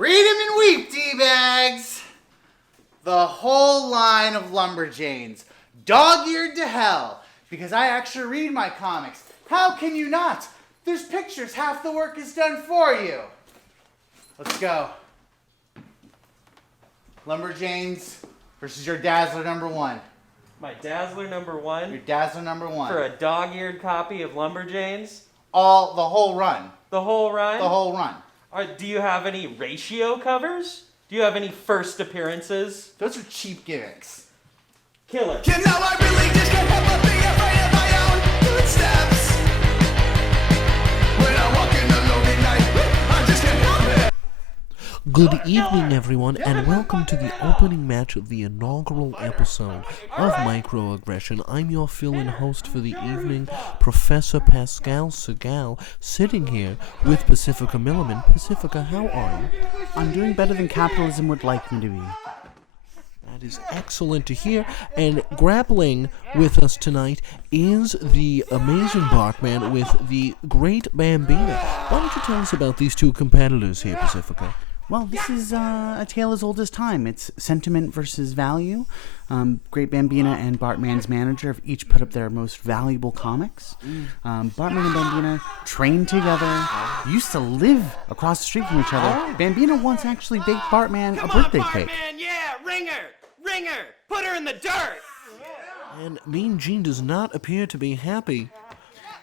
Read 'em and weep, D-bags. The whole line of Lumberjanes. Dog-eared to hell. Because I actually read my comics. How can you not? There's pictures. Half the work is done for you. Let's go. Lumberjanes versus your Dazzler number 1. My Dazzler number 1? Your Dazzler number 1. For a dog-eared copy of Lumberjanes? The whole run. The whole run? The whole run. Do you have any ratio covers? Do you have any first appearances? Those are cheap gimmicks. Killer. You know I really just can't help but be afraid of my own footsteps. When I walk in alone at night, I just can't help it. Good evening, everyone, and welcome to the opening match of the inaugural episode of Microaggression. I'm your fill-in host for the evening, Professor Pascal Segal, sitting here with Pacifica Milliman. Pacifica, how are you? I'm doing better than capitalism would like me to be. That is excellent to hear, and grappling with us tonight is the amazing BART-Man with the great Bambina. Why don't you tell us about these two competitors here, Pacifica? Well, this is a tale as old as time. It's sentiment versus value. Great Bambina and Bart-Man's manager have each put up their most valuable comics. Bart-Man and Bambina trained together, used to live across the street from each other. Bambina once actually baked Bart-Man a birthday cake. Bart-Man, yeah, ring her, put her in the dirt. And Mean Gene does not appear to be happy.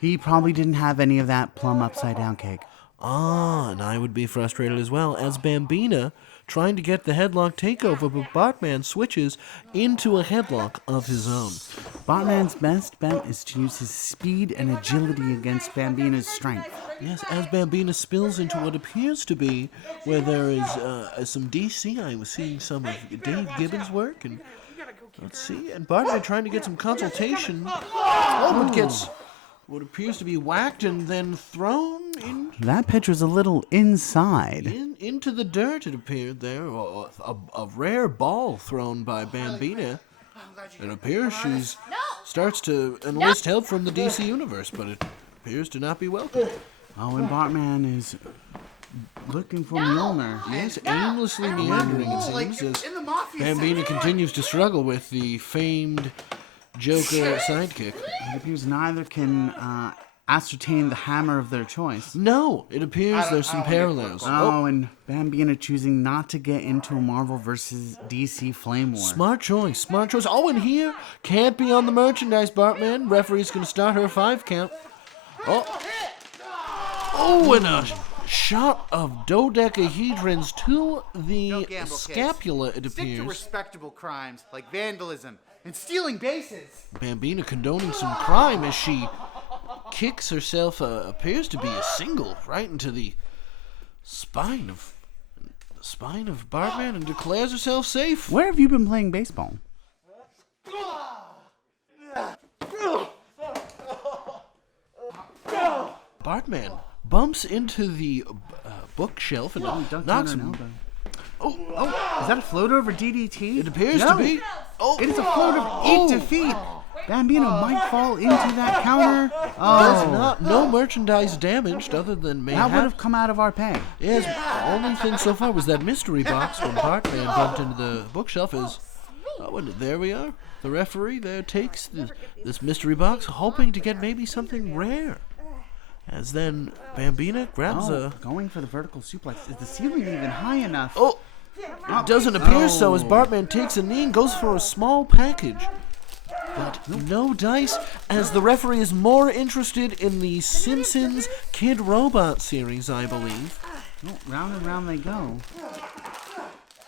He probably didn't have any of that plum upside-down cake. Ah, and I would be frustrated as well, as Bambina trying to get the headlock takeover, but Bart-Man switches into a headlock of his own. Bart-Man's best bet is to use his speed and agility against Bambina's strength. Yes, as Bambina spills into what appears to be where there is some DC. I was seeing some of Dave Gibbons' work, and let's see, and Bart-Man trying to get some consultation. Oh, but gets what appears to be whacked and then thrown in. That pitch was a little inside. Into the dirt, it appeared there. A rare ball thrown by Bambina. It appears she starts to enlist help from the DC universe, but it appears to not be welcome. Oh, and Bart-Man is looking for Mjolnir. Yes, aimlessly meandering, it seems, as Bambina continues to struggle with the famed Joker sidekick. It appears neither can ascertain the hammer of their choice. No, it appears there's some parallels. Oh, and Bambina choosing not to get into a Marvel versus DC flame war. Smart choice. Oh, and here, can't be on the merchandise, Bart-Man. Referee's going to start her 5 count. Oh, and a shot of dodecahedrons to the scapula, it appears. Stick to respectable crimes like vandalism and stealing bases. Bambina condoning some crime as she kicks herself, appears to be a single, right into the spine of Bart-Man and declares herself safe. Where have you been playing baseball? Bart-Man bumps into the bookshelf and knocks him. Is that a float over DDT? It appears to be. It is a float of eat defeat. Bambina might fall into that counter. No merchandise damaged other than maybe. That would have come out of our pay. Yes, only thing so far was that mystery box when Bart-Man bumped into the bookshelf. And there we are. The referee there takes this mystery box, hoping to get maybe something rare. As then Bambina grabs going for the vertical suplex. Is the ceiling even high enough? It doesn't appear so, as Bart-Man takes a knee and goes for a small package. But no dice, as the referee is more interested in the Simpsons Kid Robot series, I believe. Round and round they go.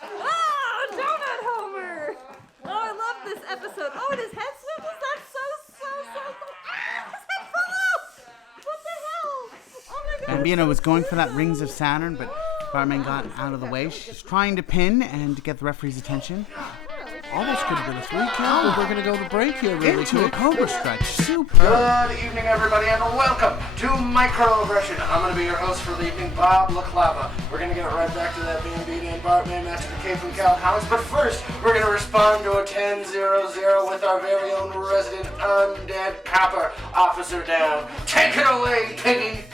Oh, Donut Homer! Oh, I love this episode. Oh, and his head swivels. That's so cool. His head fell off! What the hell? Oh my God. Bambina was going for that Rings of Saturn, but Bart-Man got out of the way. She's trying to pin and to get the referee's attention. Almost could have been a 3 count, but we're going to go to break here really Into quick. a Cobra stretch. Super. Good evening, everybody, and welcome to Microaggression. I'm going to be your host for the evening, Bob LaClava. We're going to get right back to that Bambina and Bart-Man match of the K from Cowl Comics, but first, we're going to respond to a 10-0-0 with our very own resident undead copper, Officer Down. Take it away, Piggy!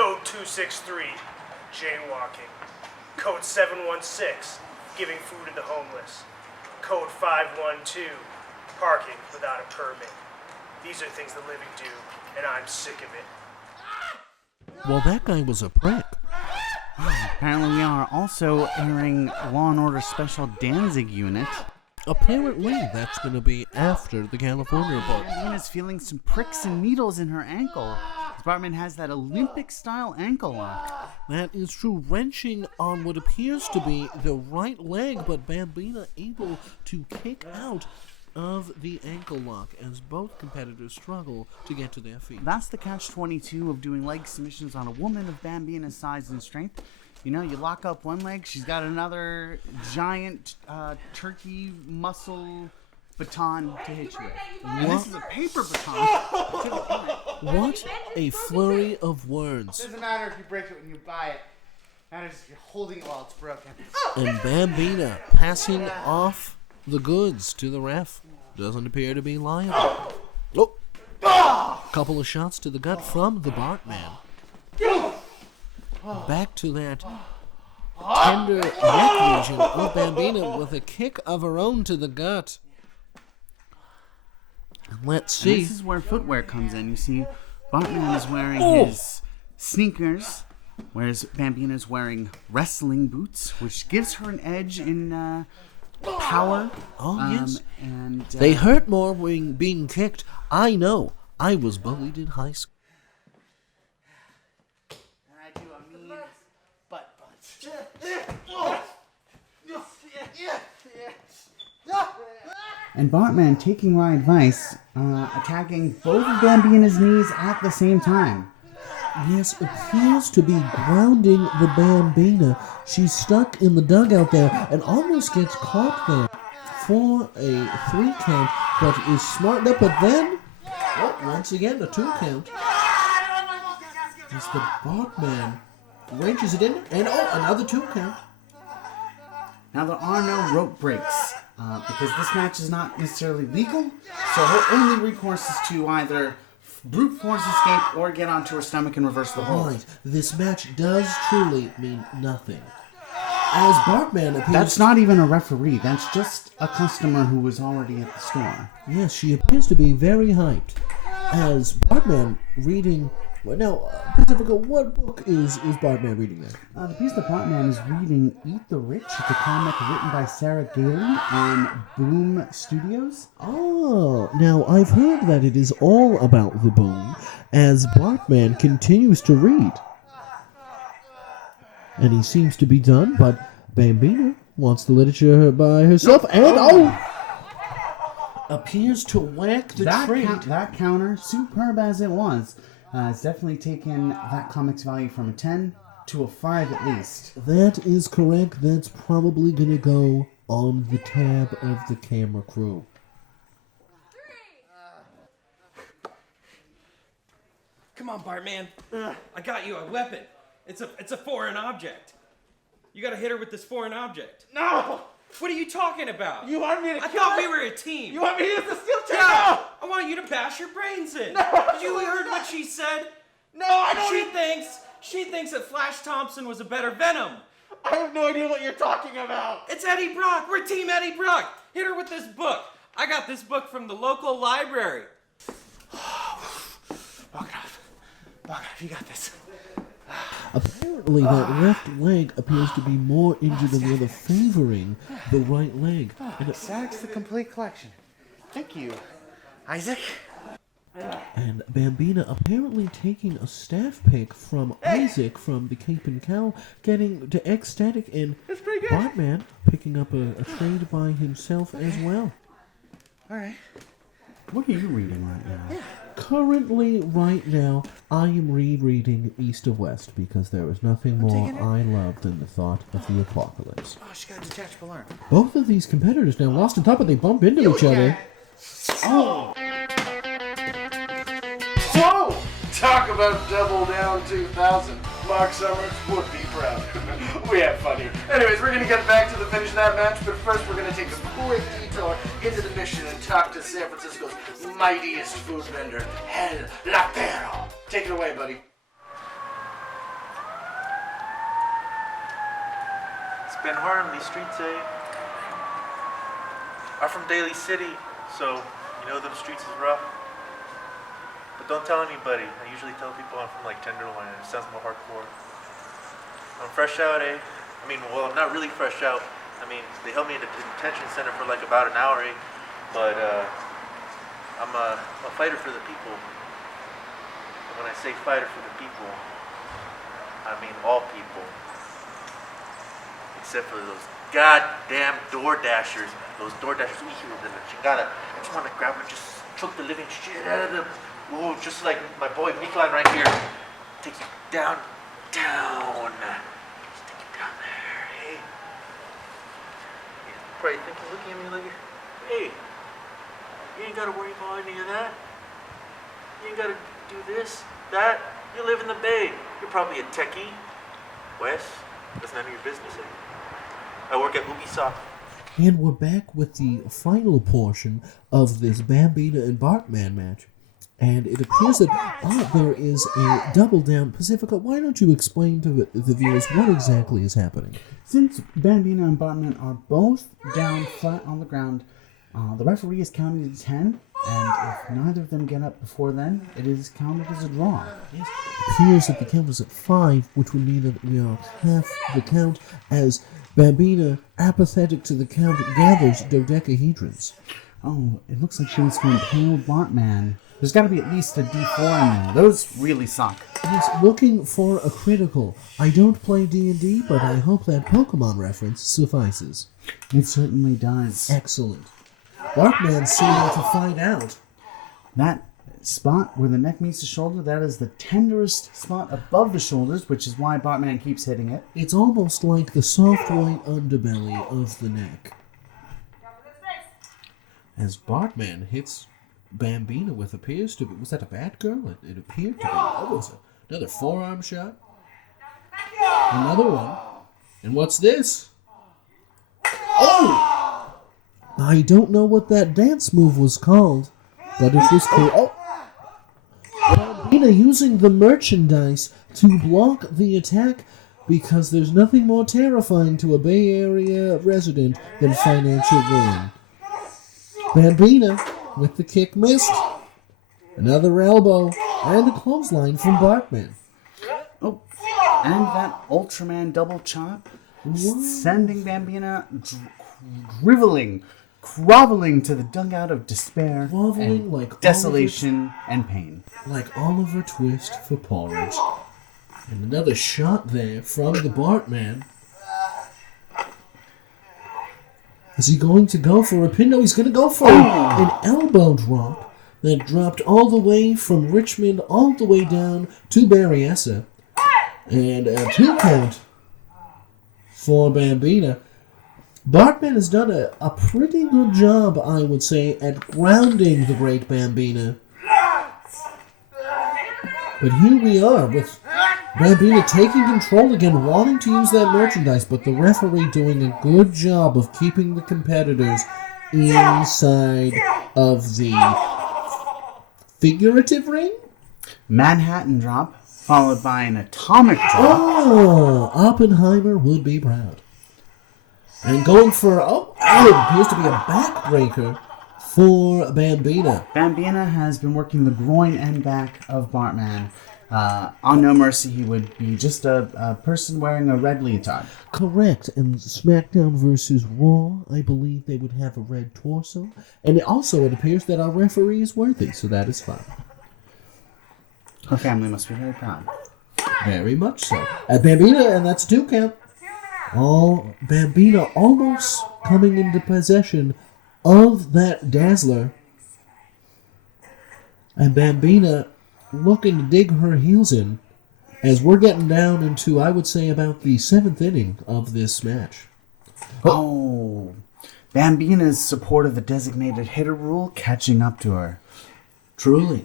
Code 263, jaywalking. Code 716, giving food to the homeless. Code 512, parking without a permit. These are things the living do, and I'm sick of it. Well, that guy was a prick. Apparently we are also airing Law & Order Special Danzig Unit. Apparently, that's going to be after the California report. Bambina's feeling some pricks and needles in her ankle. Bartman has that Olympic-style ankle lock. That is true, wrenching on what appears to be the right leg, but Bambina able to kick out of the ankle lock as both competitors struggle to get to their feet. That's the catch-22 of doing leg submissions on a woman of Bambina's size and strength. You know, you lock up one leg, she's got another giant turkey muscle baton to hit you with. And this is a paper baton. What a flurry of words. Doesn't matter if you break it when you buy it. Matters if you're holding it while it's broken. And Bambina passing off the goods to the ref. Doesn't appear to be liable. Oh. Couple of shots to the gut from the BART-Man. Back to that tender neck region of Bambina with a kick of her own to the gut. Let's see. And this is where footwear comes in. You see, BART-Man is wearing his sneakers, whereas Bambina is wearing wrestling boots, which gives her an edge in power. Oh, yes. And they hurt more when being kicked. I know. I was bullied in high school. And I do a mean butt punch. And BART-Man, taking my advice, attacking both of Bambina's knees at the same time. Yes, appears to be grounding the Bambina. She's stuck in the dugout there and almost gets caught there for a 3 count, but is smart enough. But then, once again, a 2 count. As the BART-Man wrenches it in, and another 2 count. Now, there are no rope breaks. Because this match is not necessarily legal, so her only recourse is to either brute force escape or get onto her stomach and reverse the hold. Right, this match does truly mean nothing. As BART-Man appears... That's not even a referee, that's just a customer who was already at the store. Yes, she appears to be very hyped. As BART-Man reading... Well, now, Pacifica, what book is BART-Man reading there? The piece that BART-Man is reading, Eat the Rich, the comic written by Sarah Gailey on Boom Studios. Oh, now I've heard that it is all about the Boom, as BART-Man continues to read. And he seems to be done, but Bambina wants the literature by herself, appears to whack the trade. That counter, superb as it was, has definitely taken that comic's value from a 10 to a 5 at least. That is correct. That's probably going to go on the tab of the camera crew. Come on, BART-Man. I got you a weapon. It's a foreign object. You gotta hit her with this foreign object. No! What are you talking about? You want me to I kill thought her? we were a team. You want me to use the steel chair? Yeah! No! I want you to bash your brains in. No! Did you heard what she said? No, I don't She thinks that Flash Thompson was a better Venom. I have no idea what you're talking about. It's Eddie Brock. We're Team Eddie Brock. Hit her with this book. I got this book from the local library. Walk it off, you got this. Apparently, that left leg appears to be more injured than the other, favoring the right leg. That's the complete collection. Thank you, Isaac. And Bambina apparently taking a staff pick from Isaac from the Cape and Cowl, getting to ecstatic, and BART-Man picking up a trade by himself as well. All right. What are you reading right now? Yeah. Currently, right now, I am rereading East of West because there is nothing more I love than the thought of the apocalypse. Oh, she got a detachable arm. Both of these competitors now lost on top, but they bump into each other. Oh! Whoa! Talk about Double Down 2000. Mark Summers would be proud. We have fun here. Anyways, we're going to get back to the finish of that match, but first we're going to take a quick detour into the mission and talk to San Francisco's mightiest food vendor, Hellotero. Take it away, buddy. been hard on these streets, eh? I'm from Daly City, so you know them streets is rough. But don't tell anybody. I usually tell people I'm from like Tenderloin. It sounds more hardcore. I'm fresh out, eh? I mean, well, I'm not really fresh out. I mean, they held me in the detention center for like about an hour, eh? But I'm a fighter for the people. And when I say fighter for the people, I mean all people. Except for those goddamn door dashers. Those door dashers, we hear them. Chingada. I just want to grab them and just choke the living shit out of them. Ooh, just like my boy Miklan right here. Take you down. Just take you down there, hey. You're probably thinking, looking at me like, hey, you ain't gotta worry about any of that. You ain't gotta do this, that. You live in the Bay. You're probably a techie. Wes, that's none of your business, eh? I work at Ubisoft. And we're back with the final portion of this Bambina and BART-Man match. And it appears that there is a double down. Pacifica, why don't you explain to the viewers what exactly is happening? Since Bambina and BART-Man are both down flat on the ground, the referee is counting to 10, and if neither of them get up before then, it is counted as a draw. Yes. It appears that the count is at 5, which would mean that we are half the count, as Bambina, apathetic to the count, gathers dodecahedrons. Oh, it looks like she wants to impale BART-Man. There's got to be at least a D4 in there. Those really suck. Yes, looking for a critical. I don't play D&D, but I hope that Pokemon reference suffices. It certainly does. Excellent. BART-Man's seeming to find out. That spot where the neck meets the shoulder, that is the tenderest spot above the shoulders, which is why BART-Man keeps hitting it. It's almost like the soft white underbelly of the neck. As BART-Man hits Bambina with appears to be... Was that a Batgirl? It appeared to be. That was another forearm shot. Another one. And what's this? Oh! I don't know what that dance move was called, but it was cool. Oh! Bambina using the merchandise to block the attack because there's nothing more terrifying to a Bay Area resident than financial ruin. Bambina with the kick missed. Another elbow and a clothesline from BART-Man. Oh, and that Ultraman double chop, sending Bambina groveling to the dugout of despair, Groveling like desolation and pain. Like Oliver Twist for porridge. And another shot there from the BART-Man. Is he going to go for a pin? No, he's going to go for an elbow drop that dropped all the way from Richmond all the way down to Berryessa. And a 2 count for Bambina. BART-Man has done a pretty good job, I would say, at grounding the great Bambina. But here we are with Bambina taking control again, wanting to use that merchandise, but the referee doing a good job of keeping the competitors inside of the figurative ring? Manhattan drop, followed by an atomic drop. Oh, Oppenheimer would be proud. And going for, it appears to be a backbreaker for Bambina. Bambina has been working the groin and back of BART-Man. On No Mercy, he would be just a person wearing a red leotard. Correct. And SmackDown versus Raw, I believe they would have a red torso. And it appears that our referee is worthy, so that is fine. Her family must be very proud. Very much so. At Bambina, and that's 2 count. Bambina almost coming into possession of that Dazzler. And Bambina looking to dig her heels in as we're getting down into, I would say, about the 7th inning of this match. Oh, Bambina's support of the designated hitter rule catching up to her. Truly.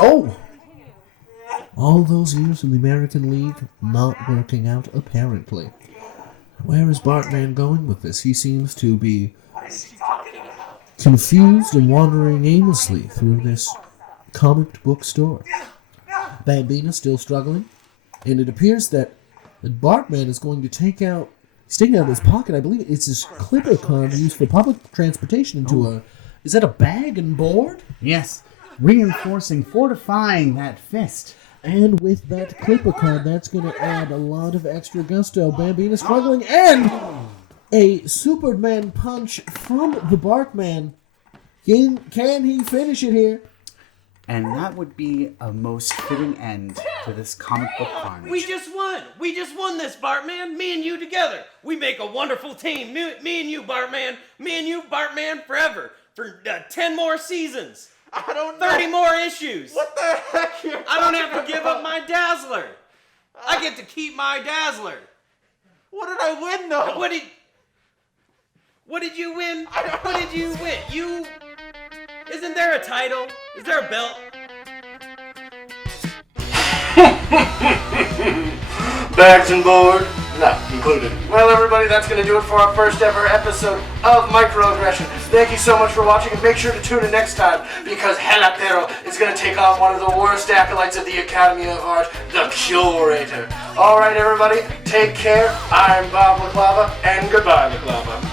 Oh! All those years in the American League not working out, apparently. Where is BART-Man going with this? He seems to be confused and wandering aimlessly through this comic book store. Bambina still struggling, and it appears that BART-Man is going to take out He's taking out of his pocket, I believe it's his clipper card used for public transportation into a... Is that a bag and board? Yes, reinforcing, fortifying that fist. And with that clipper card, that's going to add a lot of extra gusto. Bambina struggling, and a Superman punch from the BART-Man. Can he finish it here? And that would be a most fitting end to this comic book carnage. We just won. We just won this, Bart-Man. Me and you together. We make a wonderful team. Me and you, Bart-Man. Me and you, Bart-Man, forever. For 10 more seasons. I don't know. 30 more issues. What the heck? I don't have to give up my Dazzler. I get to keep my Dazzler. What did I win, though? What did you win? What did you win? Isn't there a title? Is there a belt? Bags and board, not included. Well, everybody, that's going to do it for our first ever episode of Microaggression. Thank you so much for watching, and make sure to tune in next time, because Hellotero is going to take on one of the worst acolytes of the Academy of Art, the Curator. All right, everybody, take care. I'm Bob LaClava, and goodbye, LaClava.